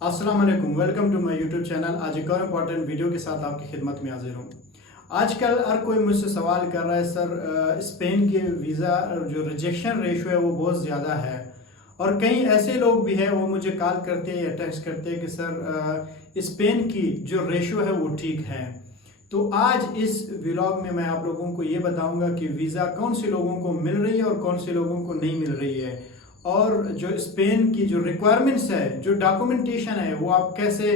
अस्सलाम वालेकुम, welcome to my YouTube channel. आज एक और इम्पॉर्टेंट वीडियो के साथ आपकी खिदमत में हाजिर हूँ। आजकल हर कोई मुझसे सवाल कर रहा है, सर स्पेन के वीज़ा जो रिजेक्शन रेशो है वो बहुत ज़्यादा है, और कई ऐसे लोग भी हैं वो मुझे कॉल करते हैं या टेक्स्ट करते हैं कि सर स्पेन की जो रेशो है वो ठीक है। तो आज इस व्लॉग में मैं आप लोगों को ये बताऊंगा कि वीज़ा कौन से लोगों को मिल रही है और कौन से लोगों को नहीं मिल रही है, और जो स्पेन की जो रिक्वायरमेंट्स है, जो डॉक्यूमेंटेशन है, वो आप कैसे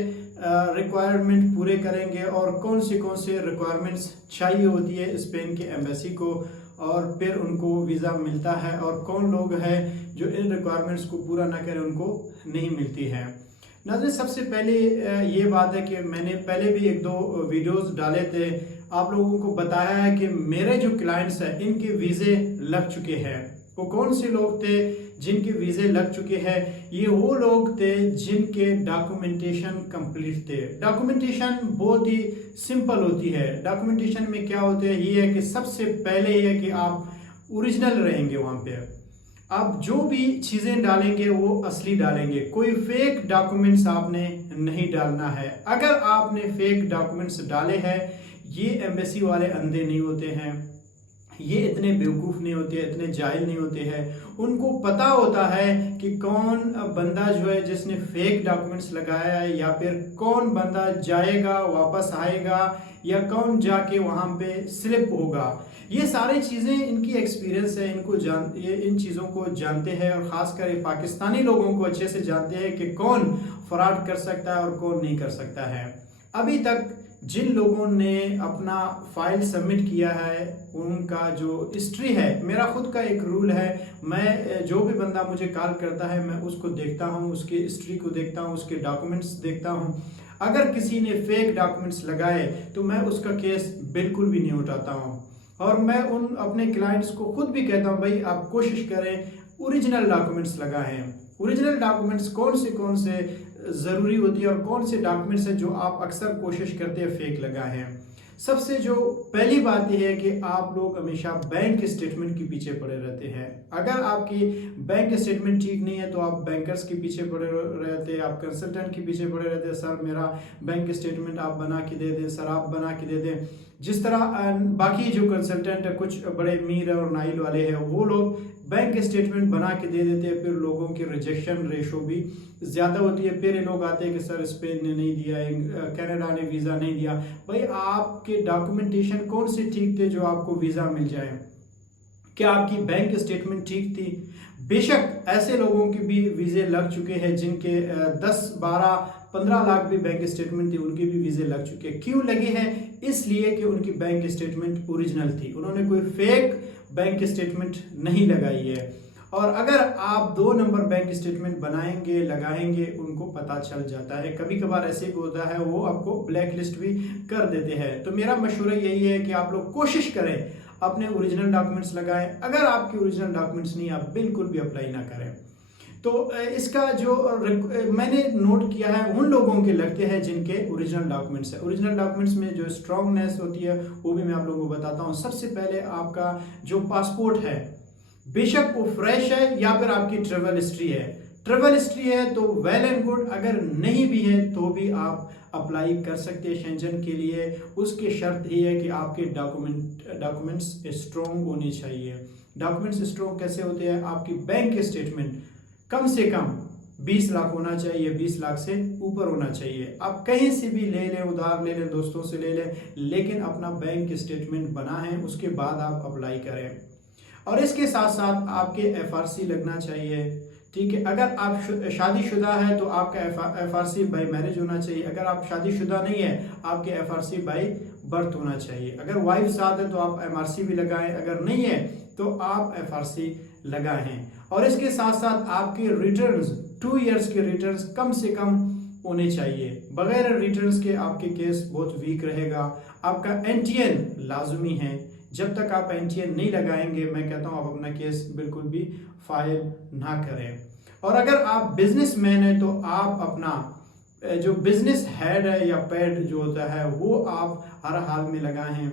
रिक्वायरमेंट पूरे करेंगे और कौन से रिक्वायरमेंट्स चाहिए होती है स्पेन के एम्बेसी को, और फिर उनको वीज़ा मिलता है, और कौन लोग हैं जो इन रिक्वायरमेंट्स को पूरा ना करें उनको नहीं मिलती है। नाज़रीन, सबसे पहले ये बात है कि मैंने पहले भी एक दो वीडियोस डाले थे, आप लोगों को बताया है कि मेरे जो क्लाइंट्स हैं इनके वीज़े लग चुके हैं। वो कौन से लोग थे जिनके वीज़े लग चुके हैं? ये वो लोग थे जिनके डॉक्यूमेंटेशन कंप्लीट थे। डॉक्यूमेंटेशन बहुत ही सिंपल होती है। डॉक्यूमेंटेशन में क्या होता है, ये है कि सबसे पहले ये है कि आप ओरिजिनल रहेंगे वहाँ पे। आप जो भी चीज़ें डालेंगे वो असली डालेंगे, कोई फेक डॉक्यूमेंट्स आपने नहीं डालना है। अगर आपने फेक डॉक्यूमेंट्स डाले हैं, ये एम्बेसी वाले अंधे नहीं होते हैं, ये इतने बेवकूफ़ नहीं होते, इतने जाहिल नहीं होते हैं। उनको पता होता है कि कौन बंदा जो है जिसने फेक डॉक्यूमेंट्स लगाया है, या फिर कौन बंदा जाएगा वापस आएगा, या कौन जाके वहाँ पे स्लिप होगा। ये सारी चीज़ें इनकी एक्सपीरियंस है, ये इन चीज़ों को जानते हैं, और ख़ासकर ये पाकिस्तानी लोगों को अच्छे से जानते हैं कि कौन फ्रॉड कर सकता है और कौन नहीं कर सकता है। अभी तक जिन लोगों ने अपना फाइल सबमिट किया है उनका जो हिस्ट्री है, मेरा खुद का एक रूल है, मैं जो भी बंदा मुझे कॉल करता है मैं उसको देखता हूँ, उसके हिस्ट्री को देखता हूँ, उसके डॉक्यूमेंट्स देखता हूँ। अगर किसी ने फेक डॉक्यूमेंट्स लगाए तो मैं उसका केस बिल्कुल भी नहीं उठाता हूँ, और मैं उन अपने क्लाइंट्स को खुद भी कहता हूँ, भाई आप कोशिश करें ओरिजिनल डॉक्यूमेंट्स लगाएं। ओरिजिनल डॉक्यूमेंट्स कौन से ज़रूरी होती है और कौन से डॉक्यूमेंट्स हैं जो आप अक्सर कोशिश करते हैं फेक लगाएं। सबसे जो पहली बात यह है कि आप लोग हमेशा बैंक स्टेटमेंट के पीछे पड़े रहते हैं। अगर आपकी बैंक स्टेटमेंट ठीक नहीं है तो आप बैंकर्स के पीछे पड़े रहते हैं, आप कंसल्टेंट के पीछे पड़े रहते हैं, सर मेरा बैंक स्टेटमेंट आप बना के दे दें, सर आप बना के दे दें। जिस तरह बाकी जो कंसल्टेंट है, कुछ बड़े मीर और नाइल वाले हैं, वो लोग बैंक स्टेटमेंट बना के दे देते हैं, फिर लोगों की रिजेक्शन रेशो भी ज़्यादा होती है। फिर ये लोग आते हैं कि सर स्पेन ने नहीं दिया, कनाडा ने वीज़ा नहीं दिया। भाई आपके डॉक्यूमेंटेशन कौन से ठीक थे जो आपको वीज़ा मिल जाए? क्या आपकी बैंक स्टेटमेंट ठीक थी? बेशक ऐसे लोगों के भी वीज़े लग चुके हैं जिनके 10, 12, 15 लाख भी बैंक स्टेटमेंट थी, उनके भी वीज़े लग चुके हैं। क्यों लगे हैं? इसलिए कि उनकी बैंक स्टेटमेंट ओरिजिनल थी, उन्होंने कोई फेक बैंक स्टेटमेंट नहीं लगाई है। और अगर आप 2 नंबर बैंक स्टेटमेंट बनाएंगे, लगाएंगे, उनको पता चल जाता है। कभी कभार ऐसे भी होता है, वो आपको ब्लैक लिस्ट भी कर देते हैं। तो मेरा मशवरा यही है कि आप लोग कोशिश करें अपने ओरिजिनल डॉक्यूमेंट्स लगाएं। अगर आपके ओरिजिनल डॉक्यूमेंट्स नहीं, आप बिल्कुल भी अप्लाई ना करें। तो इसका जो मैंने नोट किया है, उन लोगों के लगते हैं जिनके ओरिजिनल डॉक्यूमेंट्स है। ओरिजिनल डॉक्यूमेंट्स में जो स्ट्रांगनेस होती है वो भी मैं आप लोगों को बताता हूँ। सबसे पहले आपका जो पासपोर्ट है, बेशक वो फ्रेश है या फिर आपकी ट्रेवल हिस्ट्री है। ट्रेवल हिस्ट्री है तो वेल एंड गुड, अगर नहीं भी है तो भी आप अप्लाई कर सकते हैं शेंजन के लिए। उसकी शर्त ये है कि आपके डॉक्यूमेंट्स स्ट्रॉन्ग होने चाहिए। डॉक्यूमेंट्स स्ट्रॉन्ग कैसे होते हैं? आपकी बैंक स्टेटमेंट कम से कम 20 लाख होना चाहिए, 20 लाख से ऊपर होना चाहिए। आप कहीं से भी ले लें, उधार ले लें, दोस्तों से ले लें, लेकिन अपना बैंक स्टेटमेंट बना है, उसके बाद आप अप्लाई करें। और इसके साथ साथ आपके एफआरसी लगना चाहिए, ठीक है। अगर आप शादीशुदा है तो आपका एफआरसी बाय मैरिज होना चाहिए। अगर आप शादीशुदा नहीं है, आपके एफआरसी बाय बर्थ होना चाहिए। अगर वाइफ साथ है तो आप एमआरसी भी लगाएं, अगर नहीं है तो आप एफआरसी लगाएं। और इसके साथ साथ आपके रिटर्न्स, 2 इयर्स के रिटर्न्स कम से कम होने चाहिए। बगैर रिटर्न्स के आपके केस बहुत वीक रहेगा। आपका एनटीएन लाजमी है। जब तक आप एनटीएन नहीं लगाएंगे, मैं कहता हूं आप अपना केस बिल्कुल भी फाइल ना करें। और अगर आप बिजनेसमैन हैं तो आप अपना जो बिजनेस हेड है या पेड जो होता है वो आप हर हाल में लगाएं।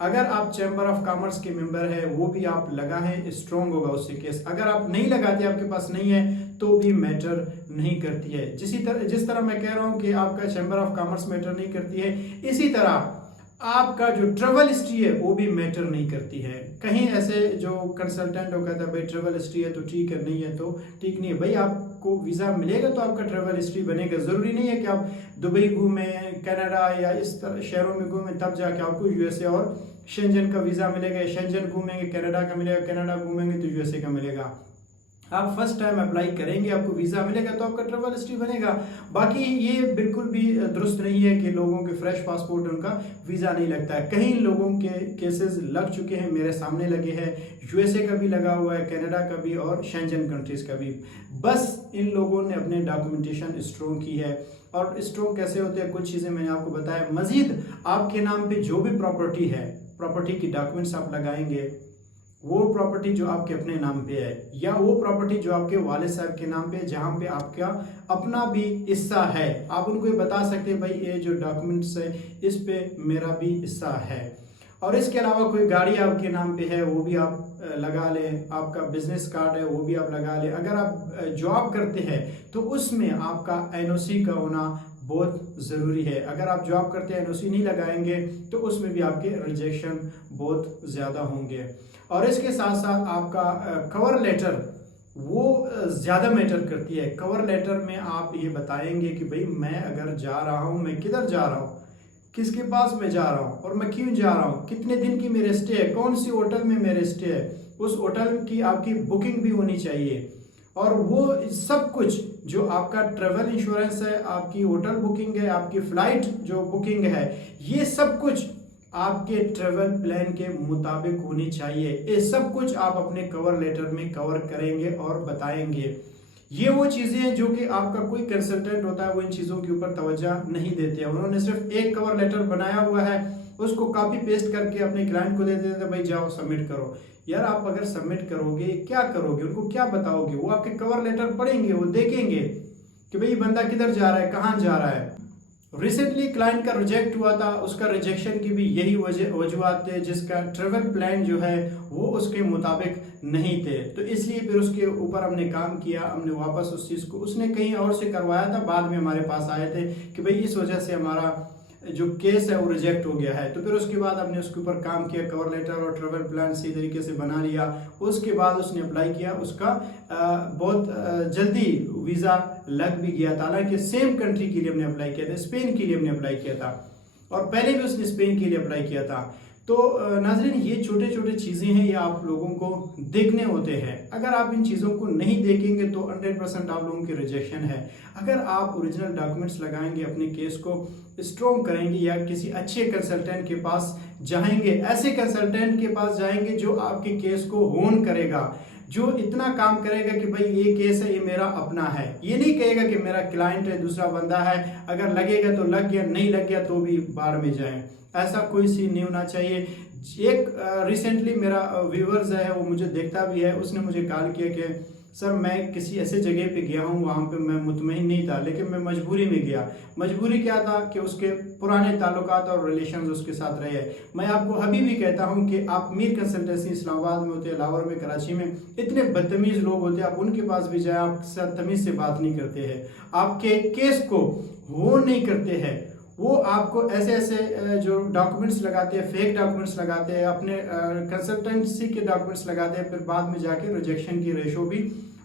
अगर आप चैम्बर ऑफ कॉमर्स के मेंबर है वो भी आप लगाएं, स्ट्रॉन्ग होगा उससे केस। अगर आप नहीं लगाते, आपके पास नहीं है, तो भी मैटर नहीं करती है। जिस तरह मैं कह रहा हूँ कि आपका चैम्बर ऑफ कॉमर्स मैटर नहीं करती है, इसी तरह आपका जो ट्रेवल हिस्ट्री है वो भी मैटर नहीं करती है। कहीं ऐसे जो कंसल्टेंट हो कहता है भाई ट्रेवल हिस्ट्री है तो ठीक है, नहीं है तो ठीक नहीं है। भाई आपको वीज़ा मिलेगा तो आपका ट्रेवल हिस्ट्री बनेगा। ज़रूरी नहीं है कि आप दुबई घूमें, कनाडा या इस तरह शहरों में घूमें तब जाके आपको यूएसए और शेंजन का वीज़ा मिलेगा। शेंजन घूमेंगे कनाडा का मिलेगा, कनाडा घूमेंगे तो यूएसए का मिलेगा। आप फर्स्ट टाइम अप्लाई करेंगे, आपको वीज़ा मिलेगा तो आपका ट्रेवल हिस्ट्री बनेगा। बाकी ये बिल्कुल भी दुरुस्त नहीं है कि लोगों के फ्रेश पासपोर्ट उनका वीज़ा नहीं लगता है। कई लोगों के केसेस लग चुके हैं, मेरे सामने लगे हैं, यूएसए का भी लगा हुआ है, कनाडा का भी और शेंजन कंट्रीज़ का भी। बस इन लोगों ने अपने डॉक्यूमेंटेशन स्ट्रॉन्ग की है। और स्ट्रॉन्ग कैसे होते हैं, कुछ चीज़ें मैंने आपको बताया। मजीद आपके नाम पे जो भी प्रॉपर्टी है, प्रॉपर्टी की डॉक्यूमेंट्स आप लगाएंगे, वो प्रॉपर्टी जो आपके अपने नाम पे है या वो प्रॉपर्टी जो आपके वालिद साहब के नाम पे है जहाँ पे आपका अपना भी हिस्सा है, आप उनको ये बता सकते हैं भाई ये जो डॉक्यूमेंट्स है इस पे मेरा भी हिस्सा है। और इसके अलावा कोई गाड़ी आपके नाम पे है वो भी आप लगा लें, आपका बिजनेस कार्ड है वो भी आप लगा लें। अगर आप जॉब करते हैं तो उसमें आपका एनओसी का होना बहुत ज़रूरी है। अगर आप जॉब करते हैं एनओसी नहीं लगाएंगे तो उसमें भी आपके रिजेक्शन बहुत ज़्यादा होंगे। और इसके साथ साथ आपका कवर लेटर वो ज़्यादा मैटर करती है। कवर लेटर में आप ये बताएंगे कि भाई मैं अगर जा रहा हूँ, मैं किधर जा रहा हूँ, किसके पास मैं जा रहा हूँ और मैं क्यों जा रहा हूँ, कितने दिन की मेरे स्टे है, कौन सी होटल में मेरे स्टे है, उस होटल की आपकी बुकिंग भी होनी चाहिए। और वो सब कुछ जो आपका ट्रेवल इंश्योरेंस है, आपकी होटल बुकिंग है, आपकी फ़्लाइट जो बुकिंग है, ये सब कुछ आपके ट्रेवल प्लान के मुताबिक होनी चाहिए। ये सब कुछ आप अपने कवर लेटर में कवर करेंगे और बताएंगे। ये वो चीज़ें हैं जो कि आपका कोई कंसल्टेंट होता है वो इन चीज़ों के ऊपर तवज्जो नहीं देते हैं। उन्होंने सिर्फ एक कवर लेटर बनाया हुआ है, उसको कॉपी पेस्ट करके अपने क्लाइंट को दे देते हैं, भाई जाओ सबमिट करो। यार आप अगर सबमिट करोगे क्या करोगे, उनको क्या बताओगे? वो आपके कवर लेटर पढ़ेंगे, वो देखेंगे कि भाई बंदा किधर जा रहा है, कहाँ जा रहा है। रिसेंटली क्लाइंट का रिजेक्ट हुआ था, उसका रिजेक्शन की भी यही वजूहत थे, जिसका ट्रेवल प्लान जो है वो उसके मुताबिक नहीं थे। तो इसलिए फिर उसके ऊपर हमने काम किया, हमने वापस उस चीज़ को, उसने कहीं और से करवाया था, बाद में हमारे पास आए थे कि भाई इस वजह से हमारा जो केस है वो रिजेक्ट हो गया है। तो फिर उसके बाद हमने उसके ऊपर काम किया, कवर लेटर और ट्रेवल प्लान सही तरीके से बना लिया। उसके बाद उसने अप्लाई किया, उसका बहुत जल्दी वीज़ा लग भी गया था। हालांकि सेम कंट्री के लिए हमने अप्लाई किया था, स्पेन के लिए हमने अप्लाई किया था और पहले भी उसने स्पेन के लिए अप्लाई किया था। तो नाज़रीन ये छोटे छोटे चीज़ें हैं, ये आप लोगों को देखने होते हैं। अगर आप इन चीज़ों को नहीं देखेंगे तो 100% आप लोगों की रिजेक्शन है। अगर आप ओरिजिनल डॉक्यूमेंट्स लगाएंगे, अपने केस को स्ट्रॉन्ग करेंगे या किसी अच्छे कंसल्टेंट के पास जाएंगे, ऐसे कंसल्टेंट के पास जाएंगे जो आपके केस को होन करेगा, जो इतना काम करेगा कि भाई ये केस है, ये मेरा अपना है। ये नहीं कहेगा कि मेरा क्लाइंट है, दूसरा बंदा है, अगर लगेगा तो लग गया, नहीं लग गया तो भी बाढ़ में जाए। ऐसा कोई सीन नहीं होना चाहिए। एक रिसेंटली मेरा व्यूवर्स है, वो मुझे देखता भी है, उसने मुझे कॉल किया कि सर मैं किसी ऐसे जगह पे गया हूँ, वहाँ पे मैं मुतमईन नहीं था, लेकिन मैं मजबूरी में गया। मजबूरी क्या था कि उसके पुराने ताल्लुकात और रिलेशंस उसके साथ रहे। मैं आपको अभी भी कहता हूँ कि आप मीर कंसल्टेंसी इस्लामाबाद में होते हैं, लाहौर में, कराची में, इतने बदतमीज़ लोग होते हैं, आप उनके पास भी जाए, आपके साथ तमीज़ से बात नहीं करते हैं, आपके केस को वो नहीं करते हैं। वो आपको ऐसे ऐसे जो डॉक्यूमेंट्स लगाते हैं, फेक डॉक्यूमेंट्स लगाते हैं, अपने कंसल्टेंसी के डॉक्यूमेंट्स लगाते हैं, फिर बाद में जाके रिजेक्शन की रेशो भी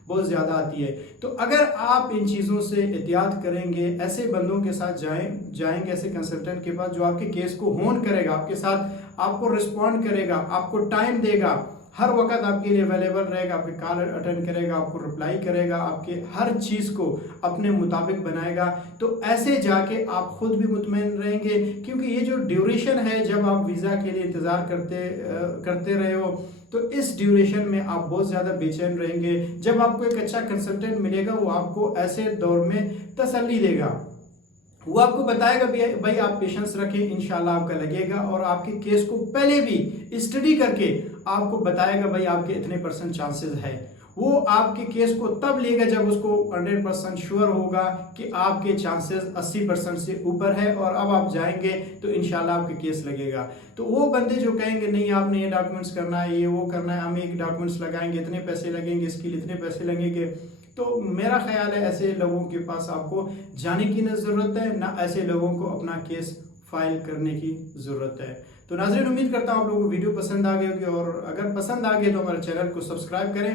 बहुत ज़्यादा आती है। तो अगर आप इन चीज़ों से एहतियात करेंगे, ऐसे बंदों के साथ जाएंगे ऐसे कंसल्टेंट के पास जो आपके केस को होन करेगा, आपके साथ आपको रिस्पॉन्ड करेगा, आपको टाइम देगा, हर वक्त आपके लिए अवेलेबल रहेगा, आपके कॉल अटेंड करेगा, आपको रिप्लाई करेगा, आपके हर चीज़ को अपने मुताबिक बनाएगा, तो ऐसे जाके आप खुद भी मुतमईन रहेंगे। क्योंकि ये जो ड्यूरेशन है, जब आप वीज़ा के लिए इंतज़ार करते रहे हो, तो इस ड्यूरेशन में आप बहुत ज़्यादा बेचैन रहेंगे। जब आपको एक अच्छा कंसल्टेंट मिलेगा, वो आपको ऐसे दौर में तसल्ली देगा, वो आपको बताएगा भाई आप पेशेंस रखें, इंशाल्लाह आपका लगेगा, और आपके केस को पहले भी स्टडी करके आपको बताएगा भाई आपके इतने % चांसेस है। वो आपके केस को तब लेगा जब उसको 100% श्योर होगा कि आपके चांसेस 80% से ऊपर है, और अब आप जाएंगे तो इंशाल्लाह आपके केस लगेगा। तो वो बंदे जो कहेंगे नहीं आपने ये डॉक्यूमेंट्स करना है, ये वो करना है, हम एक डॉक्यूमेंट्स लगाएंगे, इतने पैसे लगेंगे, इसके लिए इतने पैसे लगेंगे, तो मेरा ख्याल है ऐसे लोगों के पास आपको जाने की न ज़रूरत है, ना ऐसे लोगों को अपना केस फाइल करने की ज़रूरत है। तो नाज़रीन, उम्मीद करता हूँ आप लोगों को वीडियो पसंद आ गई होगी, और अगर पसंद आ गई तो हमारे चैनल को सब्सक्राइब करें।